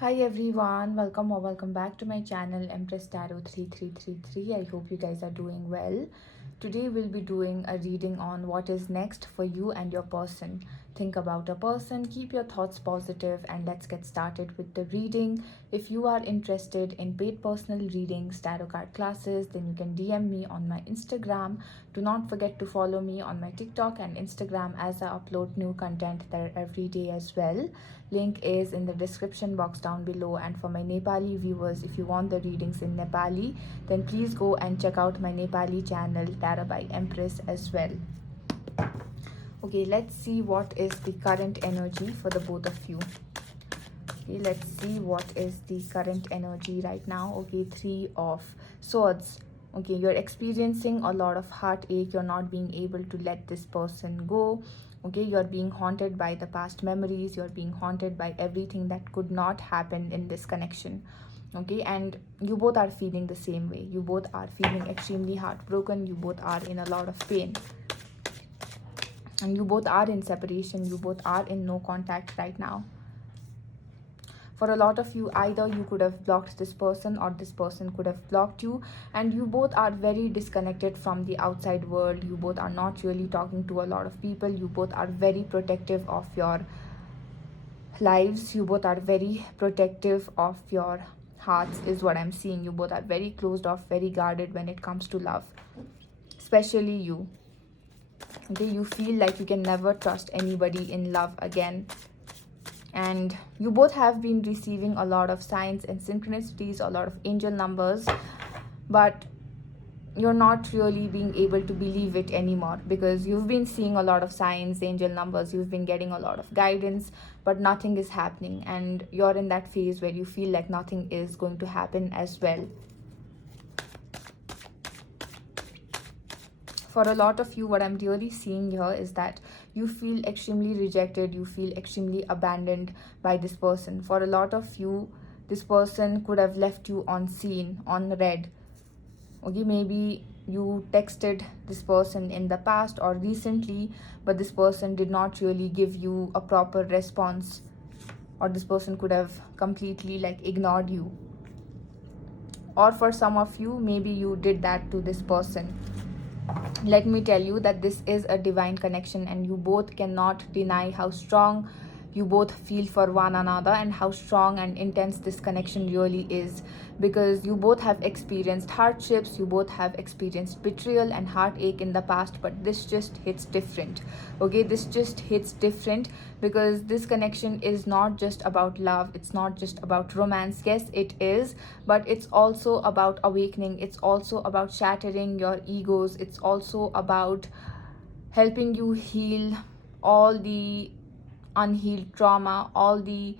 Hi everyone, welcome or welcome back to my channel Empress Tarot 3333. I hope you guys are doing well. Today we'll be doing a reading on what is next for you and your person. Think about a person, keep your thoughts positive, and let's get started with the reading. If you are interested in paid personal readings, tarot card classes, then you can DM me on my Instagram. Do not forget to follow me on my TikTok and Instagram as I upload new content there every day as well. Link is in the description box down below. And for my Nepali viewers, if you want the readings in Nepali, then please go and check out my Nepali channel Tarot by Empress as well. Okay, let's see what is the current energy for the both of you. Okay, let's see what is the current energy right now. Okay, Three of Swords. Okay, you're experiencing a lot of heartache. You're not being able to let this person go. Okay, you're being haunted by the past memories. You're being haunted by everything that could not happen in this connection. Okay, and you both are feeling the same way. You both are feeling extremely heartbroken. You both are in a lot of pain, and you both are in separation. You both are in no contact right now. For a lot of you, either you could have blocked this person or this person could have blocked you, and you both are very disconnected from the outside world. You both are not really talking to a lot of people. You both are very protective of your lives. You both are very protective of your hearts is what I'm seeing. You both are very closed off, very guarded when it comes to love, especially you. Okay, you feel like you can never trust anybody in love again, and you both have been receiving a lot of signs and synchronicities, a lot of angel numbers, but you're not really being able to believe it anymore because you've been seeing a lot of signs, angel numbers, you've been getting a lot of guidance, but nothing is happening, and you're in that phase where you feel like nothing is going to happen as well. For a lot of you, what I'm really seeing here is that you feel extremely rejected, you feel extremely abandoned by this person. For a lot of you, this person could have left you on seen, on read. Okay, maybe you texted this person in the past or recently, but this person did not really give you a proper response, or this person could have completely like ignored you. Or for some of you, maybe you did that to this person. Let me tell you that this is a divine connection, and you both cannot deny how strong you both feel for one another and how strong and intense this connection really is, because you both have experienced hardships, you both have experienced betrayal and heartache in the past, but this just hits different. Okay, this just hits different because this connection is not just about love, it's not just about romance. Yes, it is, but it's also about awakening, it's also about shattering your egos, it's also about helping you heal all the unhealed trauma, all the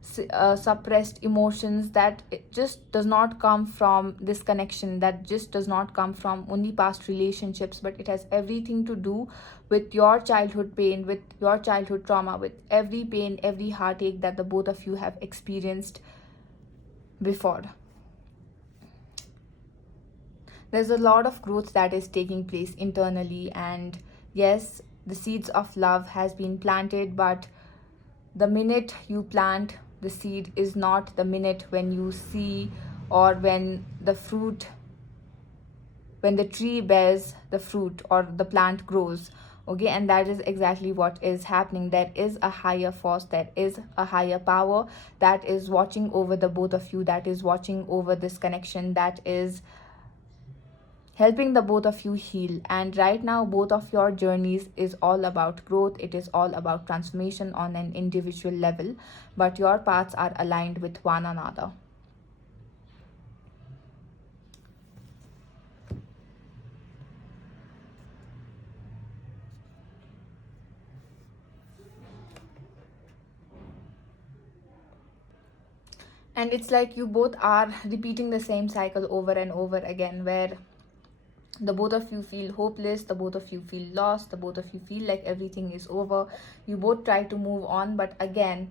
suppressed emotions that it just does not come from this connection, that just does not come from only past relationships, but it has everything to do with your childhood pain, with your childhood trauma, with every pain, every heartache that the both of you have experienced before. There's a lot of growth that is taking place internally, and yes, the seeds of love has been planted, but the minute you plant the seed is not the minute when you see, or when the fruit, when the tree bears the fruit or the plant grows. Okay, and that is exactly what is happening. There is a higher force, there is a higher power that is watching over the both of you, that is watching over this connection, that is helping the both of you heal. And right now, both of your journeys is all about growth, it is all about transformation on an individual level, but your paths are aligned with one another. And it's like you both are repeating the same cycle over and over again, where the both of you feel hopeless, the both of you feel lost, the both of you feel like everything is over. You both try to move on, but again,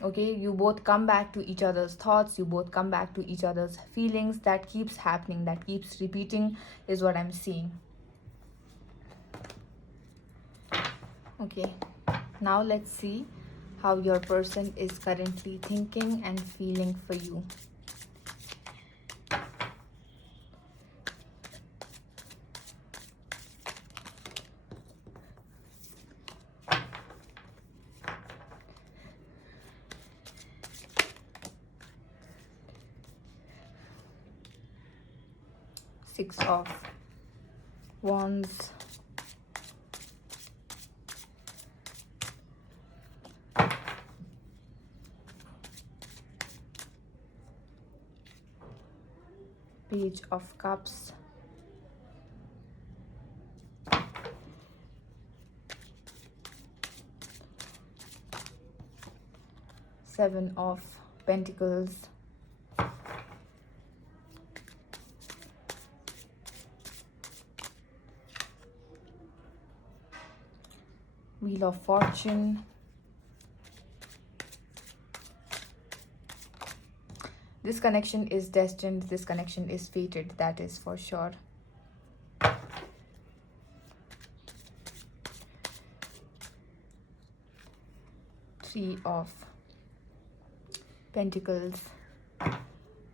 okay, you both come back to each other's thoughts, you both come back to each other's feelings. That keeps happening, that keeps repeating is what I'm seeing. Okay, now let's see how your person is currently thinking and feeling for you. Six of Wands, Page of Cups, Seven of Pentacles, Wheel of Fortune. This connection is destined, this connection is fated, that is for sure. Three of Pentacles.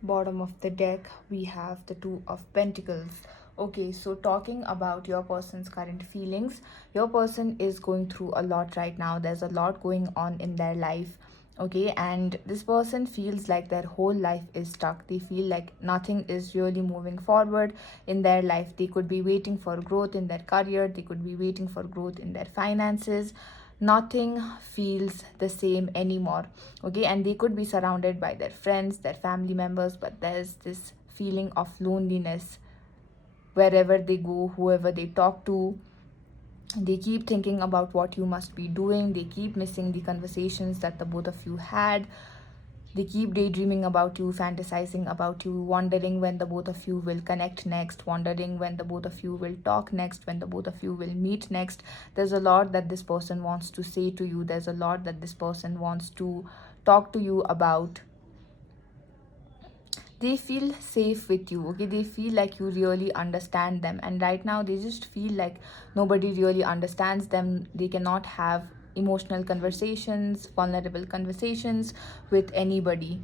Bottom of the deck, we have the Two of Pentacles. Okay, so talking about your person's current feelings, your person is going through a lot right now. There's a lot going on in their life. Okay, and this person feels like their whole life is stuck. They feel like nothing is really moving forward in their life. They could be waiting for growth in their career, they could be waiting for growth in their finances. Nothing feels the same anymore. Okay, and they could be surrounded by their friends, their family members, but there's this feeling of loneliness wherever they go, whoever they talk to. They keep thinking about what you must be doing. They keep missing the conversations that the both of you had. They keep daydreaming about you, fantasizing about you, wondering when the both of you will connect next, wondering when the both of you will talk next, when the both of you will meet next. There's a lot that this person wants to say to you. There's a lot that this person wants to talk to you about. They feel safe with you. Okay, they feel like you really understand them, and right now they just feel like nobody really understands them. They cannot have emotional conversations, vulnerable conversations with anybody.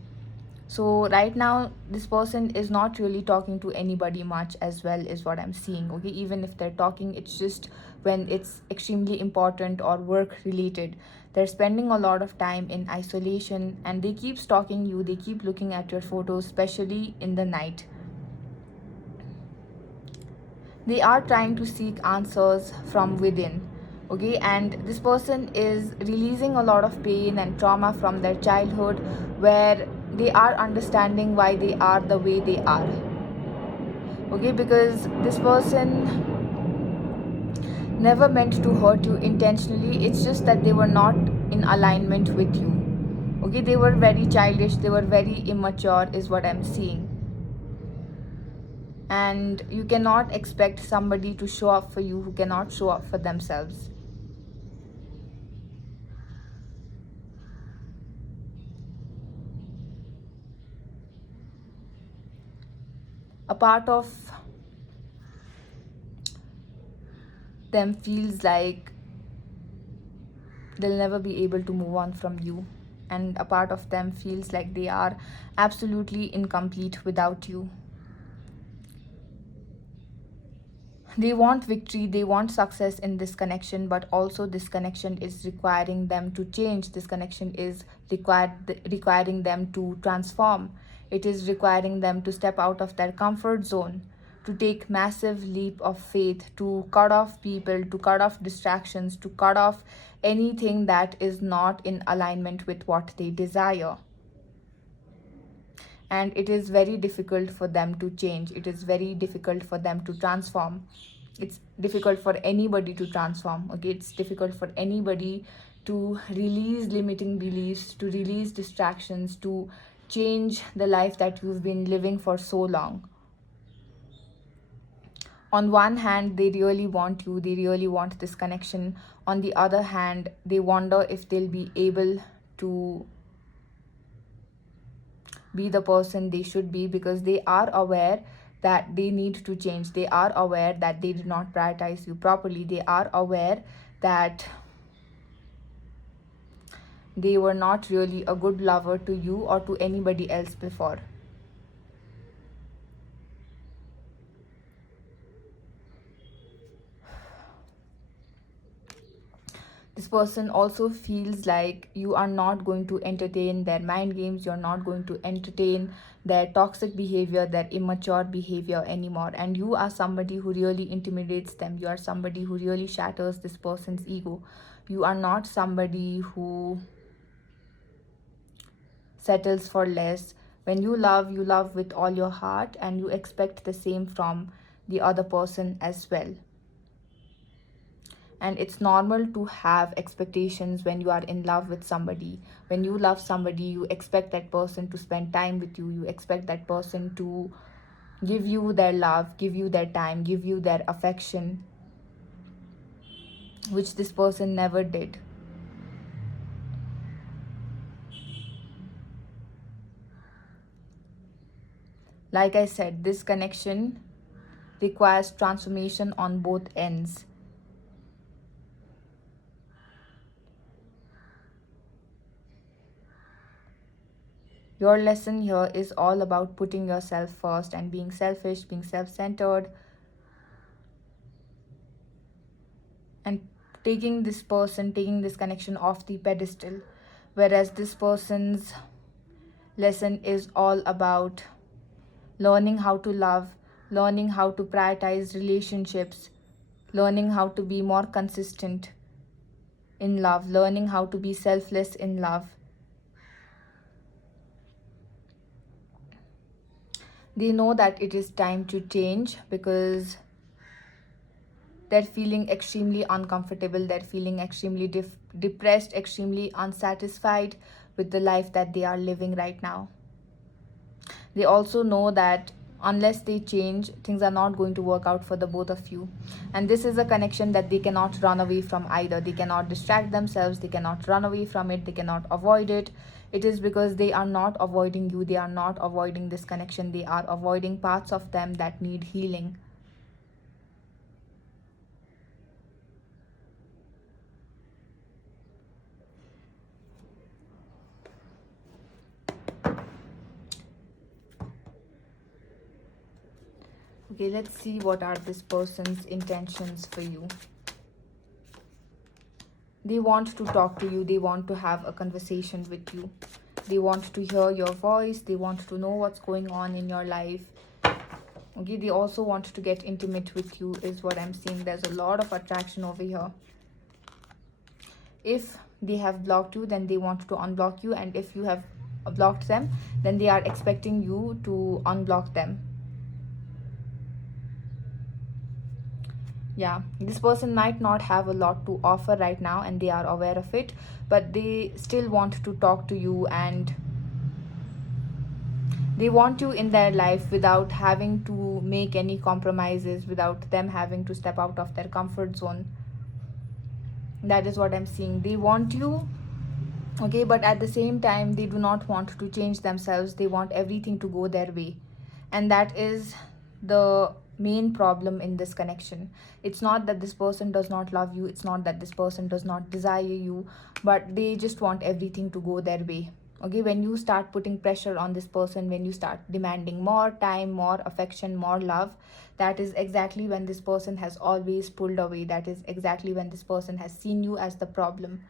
So right now this person is not really talking to anybody much as well, is what I'm seeing. Okay, even if they're talking, it's just when it's extremely important or work related. They're spending a lot of time in isolation, and they keep stalking you. They keep looking at your photos, especially in the night. They are trying to seek answers from within. Okay, and this person is releasing a lot of pain and trauma from their childhood, where they are understanding why they are the way they are. Okay, because this person never meant to hurt you intentionally. It's just that they were not in alignment with you. Okay, they were very childish, they were very immature, is what I'm seeing. And you cannot expect somebody to show up for you who cannot show up for themselves. A part of them feels like they'll never be able to move on from you, and a part of them feels like they are absolutely incomplete without you. They want victory, they want success in this connection, but also this connection is requiring them to change. This connection is requiring them to transform. It is requiring them to step out of their comfort zone, to take massive leap of faith, to cut off people, to cut off distractions, to cut off anything that is not in alignment with what they desire. And it is very difficult for them to change. It is very difficult for them to transform. It's difficult for anybody to transform. Okay, it's difficult for anybody to release limiting beliefs, to release distractions, to change the life that you've been living for so long. On one hand, they really want you, they really want this connection. On the other hand, they wonder if they'll be able to be the person they should be, because they are aware that they need to change. They are aware that they did not prioritize you properly. They are aware that they were not really a good lover to you or to anybody else before. This person also feels like you are not going to entertain their mind games, you're not going to entertain their toxic behavior, their immature behavior anymore. And you are somebody who really intimidates them. You are somebody who really shatters this person's ego. You are not somebody who settles for less. When you love with all your heart, and you expect the same from the other person as well. And it's normal to have expectations when you are in love with somebody. When you love somebody, you expect that person to spend time with you. You expect that person to give you their love, give you their time, give you their affection, which this person never did. Like I said, this connection requires transformation on both ends. Your lesson here is all about putting yourself first and being selfish, being self-centered, and taking this person, taking this connection off the pedestal. Whereas this person's lesson is all about learning how to love, learning how to prioritize relationships, learning how to be more consistent in love, learning how to be selfless in love. They know that it is time to change because they're feeling extremely uncomfortable, they're feeling extremely depressed, extremely unsatisfied with the life that they are living right now. They also know that unless they change, things are not going to work out for the both of you. And this is a connection that they cannot run away from either. They cannot distract themselves, they cannot run away from it, they cannot avoid it. It is because they are not avoiding you, they are not avoiding this connection, they are avoiding parts of them that need healing. Okay, let's see what are this person's intentions for you. They want to talk to you, they want to have a conversation with you. They want to hear your voice, they want to know what's going on in your life. Okay, they also want to get intimate with you is what I'm seeing. There's a lot of attraction over here. If they have blocked you, then they want to unblock you. And if you have blocked them, then they are expecting you to unblock them. Yeah, this person might not have a lot to offer right now and they are aware of it, but they still want to talk to you, and they want you in their life without having to make any compromises, without them having to step out of their comfort zone. That is what I'm seeing. They want you, okay, but at the same time they do not want to change themselves. They want everything to go their way, and that is the main problem in this connection. It's not that this person does not love you, it's not that this person does not desire you, but they just want everything to go their way. Okay, when you start putting pressure on this person, when you start demanding more time, more affection, more love, that is exactly when this person has always pulled away. That is exactly when this person has seen you as the problem,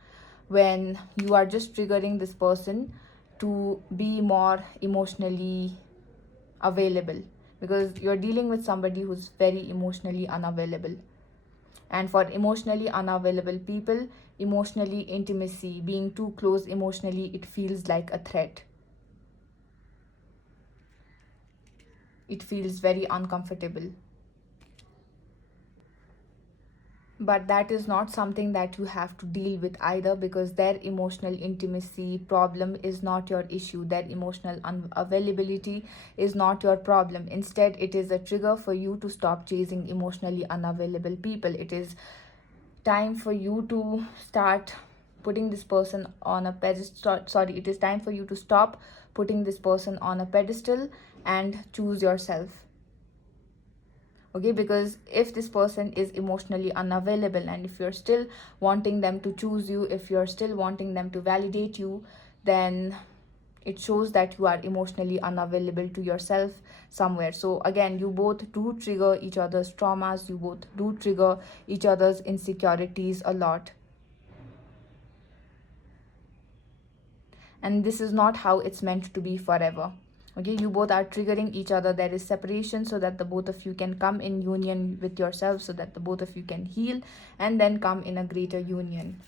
when you are just triggering this person to be more emotionally available, because you're dealing with somebody who's very emotionally unavailable. And for emotionally unavailable people, emotionally intimacy, being too close emotionally, it feels like a threat. It feels very uncomfortable. But that is not something that you have to deal with either, because their emotional intimacy problem is not your issue. Their emotional unavailability is not your problem. Instead, it is a trigger for you to stop chasing emotionally unavailable people. It is time for you to start putting this person on a pedestal. Sorry, it is time for you to stop putting this person on a pedestal and choose yourself. Okay, because if this person is emotionally unavailable, and if you're still wanting them to choose you, if you're still wanting them to validate you, then it shows that you are emotionally unavailable to yourself somewhere. So again, you both do trigger each other's traumas, you both do trigger each other's insecurities a lot. And this is not how it's meant to be forever. Okay, you both are triggering each other. There is separation so that the both of you can come in union with yourself, so that the both of you can heal and then come in a greater union.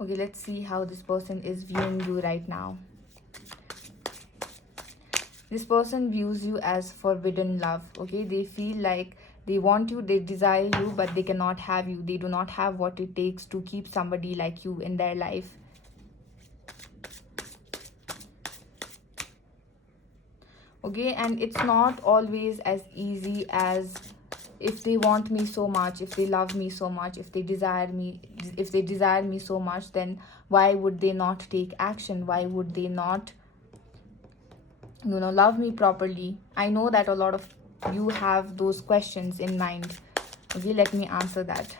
Okay, let's see how this person is viewing you right now. This person views you as forbidden love. Okay, they feel like they want you, they desire you, but they cannot have you. They do not have what it takes to keep somebody like you in their life. Okay, and it's not always as easy as, if they want me so much, if they love me so much, if they desire me so much, then why would they not take action? Why would they not love me properly? I know that a lot of you have those questions in mind. Okay, let me answer that.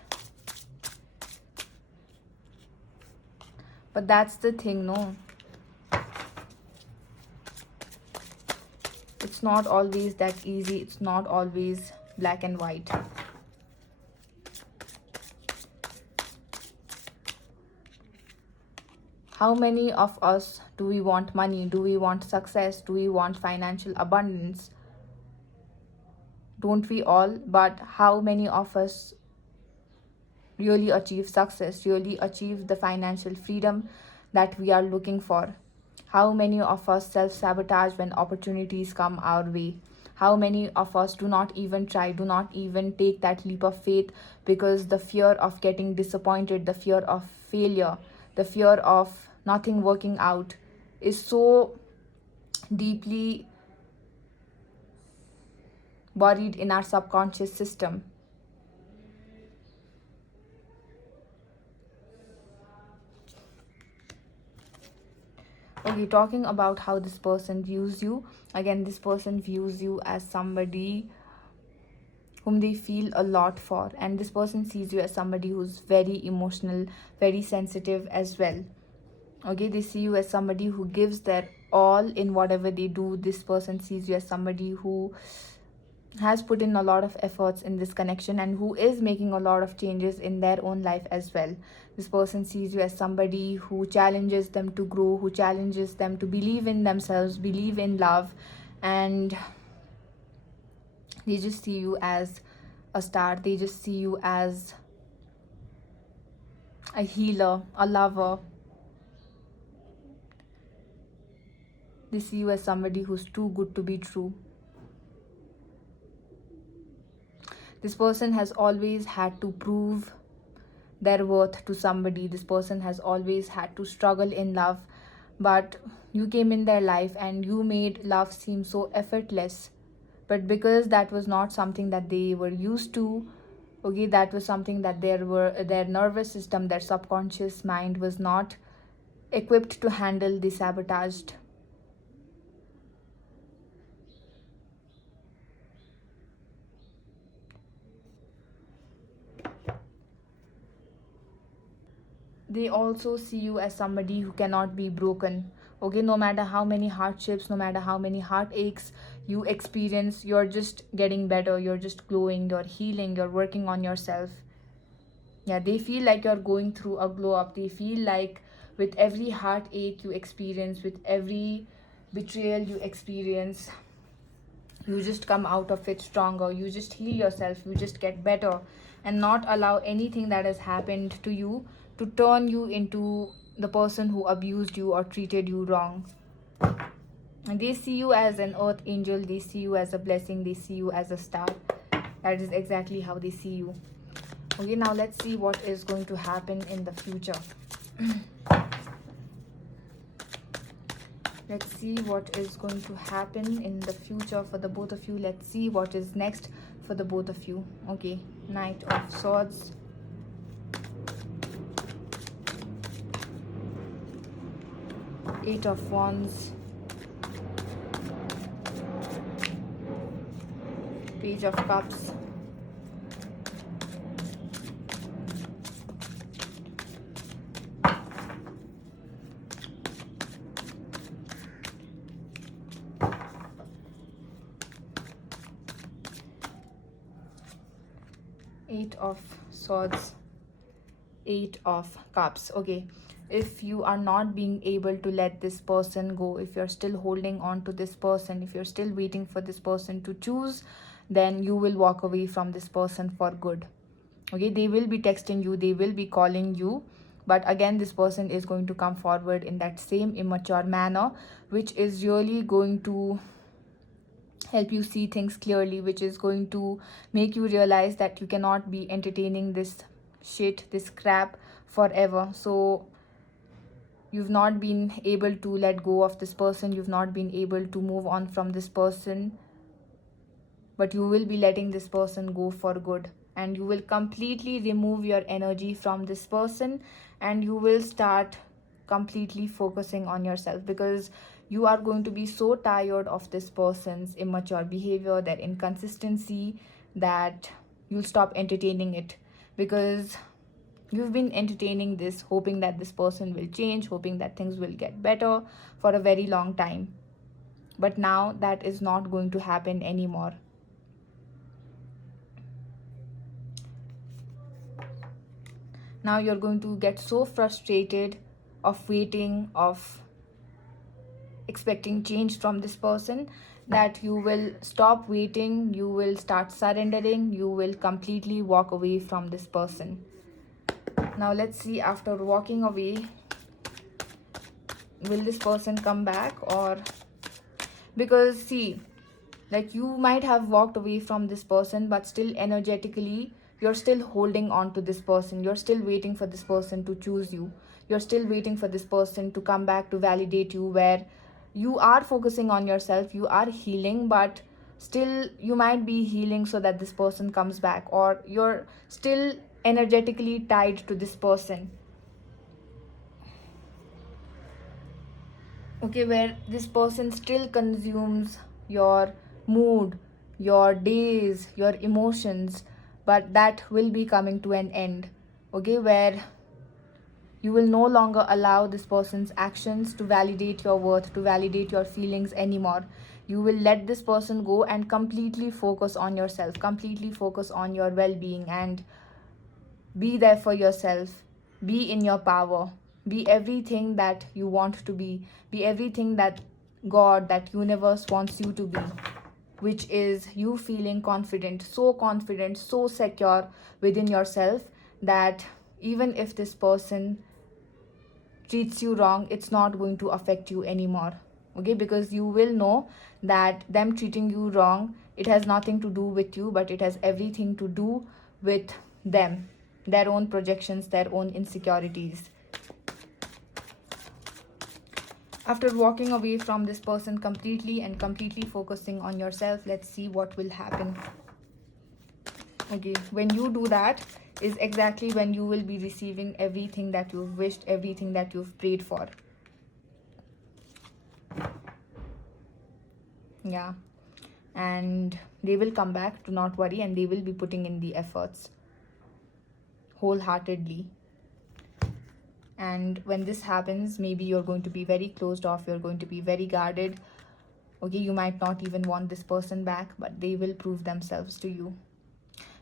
But that's the thing, no, it's not always that easy. It's not always black and white. How many of us do we want money? Do we want success? Do we want financial abundance? Don't we all? But how many of us really achieve success, really achieve the financial freedom that we are looking for? How many of us self-sabotage when opportunities come our way? How many of us do not even try, do not even take that leap of faith, because the fear of getting disappointed, the fear of failure, the fear of nothing working out is so deeply buried in our subconscious system. Okay, talking about how this person views you. Again, this person views you as somebody whom they feel a lot for, and this person sees you as somebody who's very emotional, very sensitive as well. Okay, they see you as somebody who gives their all in whatever they do. This person sees you as somebody who has put in a lot of efforts in this connection and who is making a lot of changes in their own life as well. This person sees you as somebody who challenges them to grow, who challenges them to believe in themselves, believe in love, and they just see you as a star. They just see you as a healer, a lover. They see you as somebody who's too good to be true. This person has always had to prove their worth to somebody. This person has always had to struggle in love, but you came in their life and you made love seem so effortless. But because that was not something that they were used to, okay, that was something that their nervous system, their subconscious mind was not equipped to handle, they sabotaged. They also see you as somebody who cannot be broken. Okay, no matter how many hardships, no matter how many heartaches you experience, you're just getting better, you're just glowing, you're healing, you're working on yourself. Yeah, they feel like you're going through a glow up. They feel like with every heartache you experience, with every betrayal you experience, you just come out of it stronger, you just heal yourself, you just get better, and not allow anything that has happened to you to turn you into the person who abused you or treated you wrong. And they see you as an earth angel, they see you as a blessing, they see you as a star. That is exactly how they see you. Okay, now let's see what is going to happen in the future. Let's see what is going to happen in the future for the both of you. Let's see what is next for the both of you. Okay, Knight of Swords, Eight of Wands, Page of Cups. Eight of Swords, Eight of Cups. Okay, if you are not being able to let this person go, if you're still holding on to this person, if you're still waiting for this person to choose, then you will walk away from this person for good. Okay, they will be texting you, they will be calling you, but again this person is going to come forward in that same immature manner, which is really going to help you see things clearly, which is going to make you realize that you cannot be entertaining this shit, this crap forever. So you've not been able to let go of this person, you've not been able to move on from this person, but you will be letting this person go for good, and you will completely remove your energy from this person, and you will start completely focusing on yourself, because you are going to be so tired of this person's immature behavior, their inconsistency, that you'll stop entertaining it, because you've been entertaining this, hoping that this person will change, hoping that things will get better for a very long time. But now that is not going to happen anymore. Now you're going to get so frustrated of waiting, of expecting change from this person, that you will stop waiting, you will start surrendering, you will completely walk away from this person. Now let's see, after walking away, will this person come back? Or because see, like, you might have walked away from this person, but still energetically you're still holding on to this person, you're still waiting for this person to choose you, you're still waiting for this person to come back to validate you, where you are focusing on yourself, you are healing, but still you might be healing so that this person comes back, or you're still energetically tied to this person. Okay, where this person still consumes your mood, your days, your emotions, but that will be coming to an end. Okay, where you will no longer allow this person's actions to validate your worth, to validate your feelings anymore. You will let this person go and completely focus on yourself, completely focus on your well-being, and be there for yourself, be in your power, be everything that you want to be everything that God, that universe wants you to be, which is you feeling confident, so secure within yourself, that even if this person treats you wrong, it's not going to affect you anymore. Okay, because you will know that them treating you wrong, it has nothing to do with you, but it has everything to do with them, their own projections, their own insecurities. After walking away from this person completely and completely focusing on yourself, let's see what will happen. Okay, when you do that is exactly when you will be receiving everything that you've wished, everything that you've prayed for. Yeah, and they will come back, do not worry, and they will be putting in the efforts wholeheartedly. And when this happens, maybe you're going to be very closed off, you're going to be very guarded. Okay, you might not even want this person back, but they will prove themselves to you.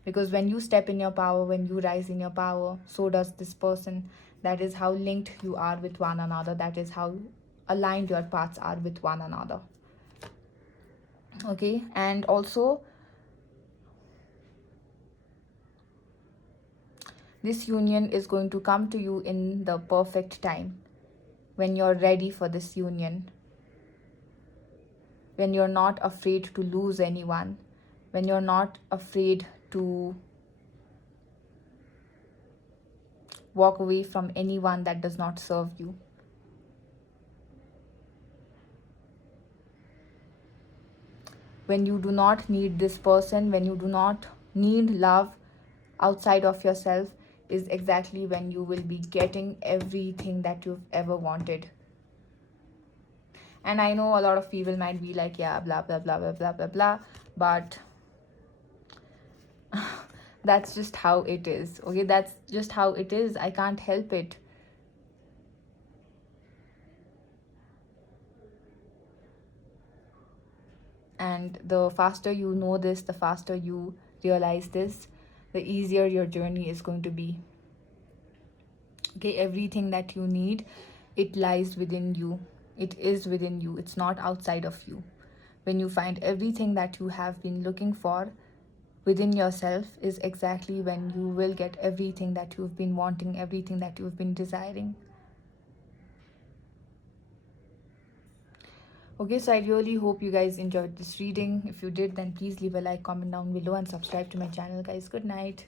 Because when you step in your power, when you rise in your power, so does this person. That is how linked you are with one another, that is how aligned your paths are with one another. Okay, and also this union is going to come to you in the perfect time, when you're ready for this union, when you're not afraid to lose anyone, when you're not afraid to walk away from anyone that does not serve you. When you do not need this person, when you do not need love outside of yourself, is exactly when you will be getting everything that you've ever wanted. And I know a lot of people might be like, yeah, blah blah blah blah blah blah blah, but That's just how it is. Okay, that's just how it is. I can't help it. And the faster you know this, the faster you realize this, the easier your journey is going to be. Okay, everything that you need, it lies within you. It is within you. It's not outside of you. When you find everything that you have been looking for within yourself, is exactly when you will get everything that you've been wanting, everything that you've been desiring. Okay, so I really hope you guys enjoyed this reading. If you did, then please leave a like, comment down below, and subscribe to my channel, guys. Good night.